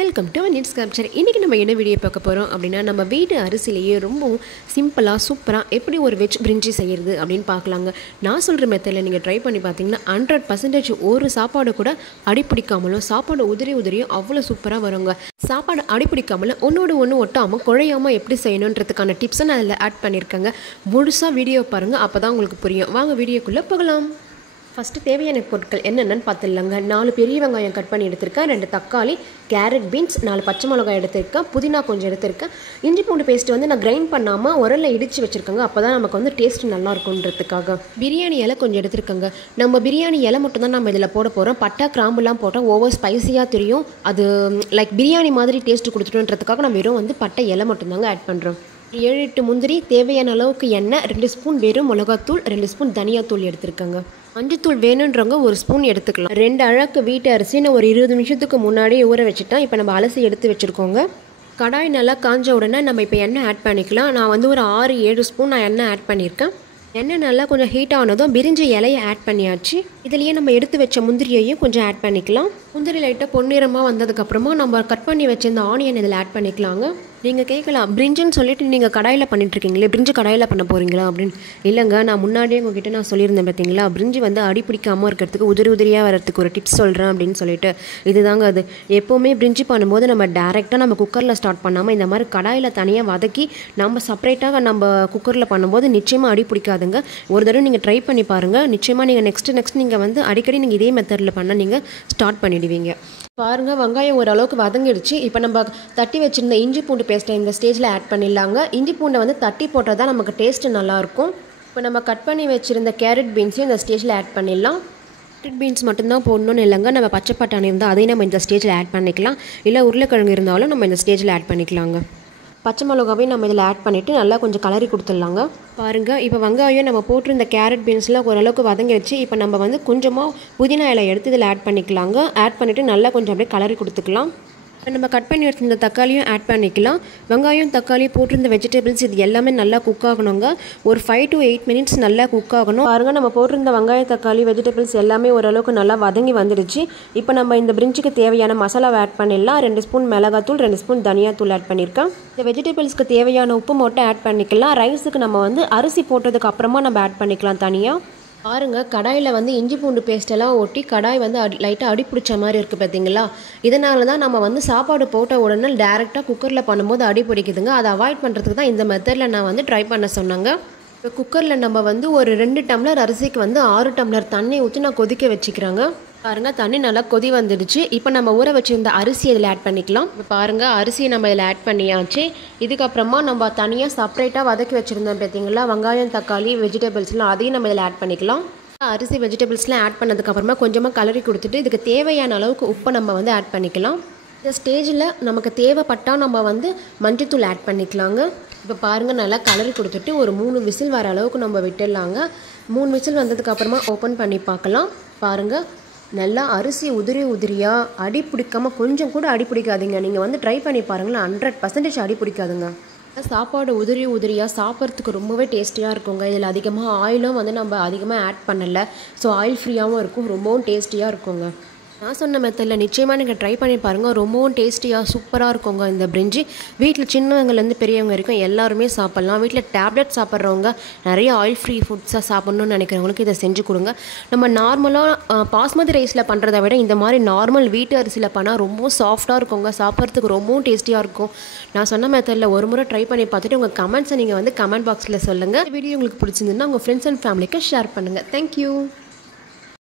Welcome to nits capture. இன்றைக்கி நம்ம என்ன வீடியோ பார்க்க போகிறோம் அப்படின்னா, நம்ம வீட்டு அரிசிலேயே ரொம்பவும் சிம்பிளாக சூப்பராக எப்படி ஒரு வெஜ் பிரிஞ்சி செய்கிறது அப்படின்னு பார்க்கலாங்க. நான் சொல்கிற மெத்தடில் நீங்கள் ட்ரை பண்ணி பார்த்தீங்கன்னா 100% ஒரு சாப்பாடு கூட அடிப்பிடிக்காமலும் சாப்பாடு உதிரியும் அவ்வளோ சூப்பராக வருங்க. சாப்பாடு அடிப்பிடிக்காமலும் ஒன்றோடு ஒன்று ஒட்டாமல் குழையாமல் எப்படி செய்யணுன்றதுக்கான டிப்ஸை நான் அதில் ஆட் பண்ணியிருக்கேங்க. முழுசாக வீடியோ பாருங்கள், அப்போ தான் உங்களுக்கு புரியும். வாங்க வீடியோக்குள்ளே போகலாம். ஃபஸ்ட்டு தேவையான பொருட்கள் என்னென்னு பார்த்துடலாங்க. 4 பெரிய வெங்காயம் கட் பண்ணி எடுத்திருக்கேன், 2 தக்காளி, கேரட், பீன்ஸ், 4 பச்சை மிளகாய் எடுத்திருக்கேன், புதினா கொஞ்சம் எடுத்திருக்கேன். இஞ்சி பூண்டு பேஸ்ட்டு வந்து நான் கிரைண்ட் பண்ணாமல் உரலில் இடித்து வச்சுருக்கேங்க. அப்போ தான் நமக்கு வந்து டேஸ்ட் நல்லா இருக்குன்றதுக்காக. பிரியாணி இலை கொஞ்சம் எடுத்திருக்கேங்க. நம்ம பிரியாணி இலை மட்டும் தான் நம்ம இதில் போட போகிறோம். பட்டை கிராம்புலாம் போட்டால் ஓவர் ஸ்பைஸியாக தெரியும். அது லைக் பிரியாணி மாதிரி டேஸ்ட்டு கொடுத்துட்டுன்றதுக்காக நம்ம வெறும் வந்து பட்டை இலை மட்டும்தாங்க ஆட் பண்ணுறோம். 7-8 முந்திரி, தேவையான அளவுக்கு எண்ணெய், 2 ஸ்பூன் வெறும் மிளகாத்தூள், 2 ஸ்பூன் தனியாத்தூள் எடுத்துருக்கேங்க. மஞ்சத்தூள் வேணுன்றவங்க 1 ஸ்பூன் எடுத்துக்கலாம். 2 அழகு வீட்டு அரிசி நான் ஒரு 20 நிமிஷத்துக்கு முன்னாடியே ஊற வச்சுட்டேன். இப்போ நம்ம அலசி எடுத்து வச்சுருக்கோங்க. கடாய் நல்லா காஞ்ச உடனே நம்ம இப்போ எண்ணெய் ஆட் பண்ணிக்கலாம். நான் வந்து ஒரு 6-7 ஸ்பூன் நான் எண்ணெய் ஆட் பண்ணியிருக்கேன். எண்ணெய் நல்லா கொஞ்சம் ஹீட் ஆனதும் பிரிஞ்சி இலையை ஆட் பண்ணியாச்சு. இதுலேயே நம்ம எடுத்து வச்ச முந்திரியையும் கொஞ்சம் ஆட் பண்ணிக்கலாம். முந்திரி லைட்டாக பொன்னிறமாக வந்ததுக்கப்புறமா நம்ம கட் பண்ணி வச்சிருந்த ஆனியன் இதில் ஆட் பண்ணிக்கலாங்க. நீங்கள் கேட்கலாம், பிரிஞ்சுன்னு சொல்லிட்டு நீங்கள் கடாயில் பண்ணிட்டுருக்கீங்களே, பிரிஞ்சு கடாயில் பண்ண போகிறீங்களா அப்படின்னு. இல்லைங்க, நான் முன்னாடியே உங்ககிட்ட நான் சொல்லியிருந்தேன் பார்த்தீங்களா, பிரிஞ்சு வந்து அடி பிடிக்காமல் இருக்கிறதுக்கு உதிரியாக வரதுக்கு ஒரு டிப்ஸ் சொல்கிறேன் அப்படின்னு சொல்லிட்டு. இதுதாங்க அது. எப்போவுமே பிரிஞ்சி பண்ணும்போது நம்ம டேரெக்டாக நம்ம குக்கரில் ஸ்டார்ட் பண்ணாமல் இந்த மாதிரி கடாயில் தனியாக வதக்கி நம்ம செப்பரேட்டாக நம்ம குக்கரில் பண்ணும்போது நிச்சயமாக அடி பிடிக்காதுங்க. ஒரு தடவை நீங்கள் ட்ரை பண்ணி பாருங்கள். நிச்சயமாக நீங்கள் நெக்ஸ்ட் நீங்கள் வந்து அடிக்கடி நீங்கள் இதே மெத்தடில் பண்ணால் நீங்கள் ஸ்டார்ட் பண்ணிடுவீங்க. பாருங்கள், வெங்காயம் ஓரளவுக்கு வதங்கிடுச்சு. இப்போ நம்ம தட்டி வச்சுருந்த இஞ்சி பூண்டு பேஸ்ட்டை இந்த ஸ்டேஜில் ஆட் பண்ணிடலாங்க. இஞ்சி பூண்டை வந்து தட்டி போட்டால் தான் நமக்கு டேஸ்ட்டு நல்லாயிருக்கும். இப்போ நம்ம கட் பண்ணி வச்சுருந்த கேரட் பீன்ஸையும் இந்த ஸ்டேஜில் ஆட் பண்ணிடலாம். கேரட் பீன்ஸ் மட்டும்தான் போடணும்னு இல்லைங்க, நம்ம பச்சை பட்டாணி இருந்தால் அதையும் நம்ம இந்த ஸ்டேஜில் ஆட் பண்ணிக்கலாம். இல்லை உருளைக்கிழங்கு இருந்தாலும் நம்ம இந்த ஸ்டேஜில் ஆட் பண்ணிக்கலாங்க. பச்சை மிளகாவையும் நம்ம இதில் ஆட் பண்ணிவிட்டு நல்லா கொஞ்சம் கலரி கொடுத்துடலாங்க. பாருங்கள், இப்போ வெங்காயம் நம்ம போட்டிருந்த கேரட் பீன்ஸ்லாம் ஓரளவுக்கு வதங்கிடுச்சு. இப்போ நம்ம வந்து கொஞ்சமாக புதினா இலை எடுத்து இதில் ஆட் பண்ணிக்கலாங்க. ஆட் பண்ணிவிட்டு நல்லா கொஞ்சம் அப்படியே கலரி கொடுத்துக்கலாம். இப்போ நம்ம கட் பண்ணி வச்சுருந்த தக்காளியும் ஆட் பண்ணிக்கலாம். வெங்காயம் தக்காளி போட்டிருந்த வெஜிடபிள்ஸ் இது எல்லாமே நல்லா குக் ஆகணுங்க. ஒரு 5 to 8 மினிட்ஸ் நல்லா குக் ஆகணும். பாருங்கள், நம்ம போட்டிருந்த வெங்காயம் தக்காளி வெஜிடபிள்ஸ் எல்லாமே ஓரளவுக்கு நல்லா வதங்கி வந்துடுச்சு. இப்போ நம்ம இந்த பிரிஞ்சுக்கு தேவையான மசாலாவை ஆட் பண்ணிடலாம். 2 ஸ்பூன் மிளகாத்தூள், 2 ஸ்பூன் தனியாத்தூள் ஆட் பண்ணியிருக்கேன். இந்த வெஜிடபிள்ஸ்க்கு தேவையான உப்பு மட்டும் ஆட் பண்ணிக்கலாம். ரைஸுக்கு நம்ம வந்து அரிசி போட்டதுக்கு அப்புறமா நம்ம ஆட் பண்ணிக்கலாம் தனியாக. பாருங்கள், கடாயில் வந்து இஞ்சி பூண்டு பேஸ்ட்டெல்லாம் ஒட்டி கடாய் வந்து லைட்டாக அடி பிடிச்ச மாதிரி இருக்குது பார்த்தீங்களா. இதனால தான் நம்ம வந்து சாப்பாடு போட்ட உடனே டேரெக்டாக குக்கரில் பண்ணும்போது அடி பிடிக்குதுங்க. அதை அவாய்ட் பண்ணுறதுக்கு தான் இந்த மெத்தடில் நான் வந்து ட்ரை பண்ண சொன்னாங்க. இப்போ குக்கரில் நம்ம வந்து ஒரு 2 டம்ளர் அரிசிக்கு வந்து 6 டம்ளர் தண்ணி ஊற்றி நான் கொதிக்க வச்சுக்கிறேங்க. பாருங்கள், தண்ணி நல்லா கொதி வந்துடுச்சு. இப்போ நம்ம ஊற வச்சுருந்த அரிசி இதில் ஆட் பண்ணிக்கலாம். இப்போ பாருங்கள், அரிசியை நம்ம இதில் ஆட் பண்ணியாச்சு. இதுக்கப்புறமா நம்ம தனியாக செப்பரேட்டாக வதக்கி வச்சுருந்தோம் பார்த்தீங்களா, வெங்காயம் தக்காளி வெஜிடபிள்ஸ்லாம், அதையும் நம்ம இதில் ஆட் பண்ணிக்கலாம். அரிசி வெஜிடபிள்ஸ்லாம் ஆட் பண்ணதுக்கப்புறமா கொஞ்சமாக கலரி கொடுத்துட்டு இதுக்கு தேவையான அளவுக்கு உப்பை நம்ம வந்து ஆட் பண்ணிக்கலாம். இந்த ஸ்டேஜில் நமக்கு தேவைப்பட்டால் நம்ம வந்து மஞ்சத்தூள் ஆட் பண்ணிக்கலாங்க. இப்போ பாருங்கள், நல்லா கலரி கொடுத்துட்டு ஒரு 3 விசில் வர அளவுக்கு நம்ம விட்டுடலாங்க. 3 விசில் வந்ததுக்கப்புறமா ஓப்பன் பண்ணி பார்க்கலாம். பாருங்கள், நல்லா அரிசி உதிரியாக அடி பிடிக்காமல் கொஞ்சம் கூட அடி பிடிக்காதீங்க. நீங்கள் வந்து ட்ரை பண்ணி பாருங்களேன், 100% அடி பிடிக்காதுங்க. சாப்பாடு உதிரியாக சாப்பிட்றதுக்கு ரொம்பவே டேஸ்டியாக இருக்குங்க. இதில் அதிகமாக ஆயிலும் வந்து நம்ம அதிகமாக ஆட் பண்ணலை. ஸோ ஆயில் ஃப்ரீயாகவும் இருக்கும், ரொம்பவும் டேஸ்டியாக இருக்குங்க. நான் சொன்ன மெத்தடில் நிச்சயமாக நீங்கள் ட்ரை பண்ணி பாருங்கள். ரொம்பவும் டேஸ்டியாக சூப்பராக இருக்குங்க இந்த பிரிஞ்சி. வீட்டில் சின்னவங்கலேருந்து பெரியவங்க வரைக்கும் எல்லாருமே சாப்பிட்லாம். வீட்டில் டேப்லெட் சாப்பிட்றவங்க, நிறைய ஆயில் ஃப்ரீ ஃபுட்ஸாக சாப்பிட்ணுன்னு நினைக்கிறவங்களுக்கு இதை செஞ்சு கொடுங்க. நம்ம நார்மலாக பாஸ்மதி ரைஸில் பண்ணுறதை விட இந்த மாதிரி நார்மல் வீட்டு அரிசியில் பண்ணால் ரொம்பவும் சாஃப்டாக இருக்குங்க. சாப்பிட்றதுக்கு ரொம்பவும் டேஸ்டியாக இருக்கும். நான் சொன்ன மெத்தடில் ஒரு முறை ட்ரை பண்ணி பார்த்துட்டு உங்கள் கமெண்ட்ஸை நீங்கள் வந்து கமெண்ட் பாக்ஸில் சொல்லுங்கள். இந்த வீடியோ உங்களுக்கு பிடிச்சிருந்துன்னா உங்கள் ஃப்ரெண்ட்ஸ் அண்ட் ஃபேமிலிக்கு ஷேர் பண்ணுங்கள். தேங்க்யூ.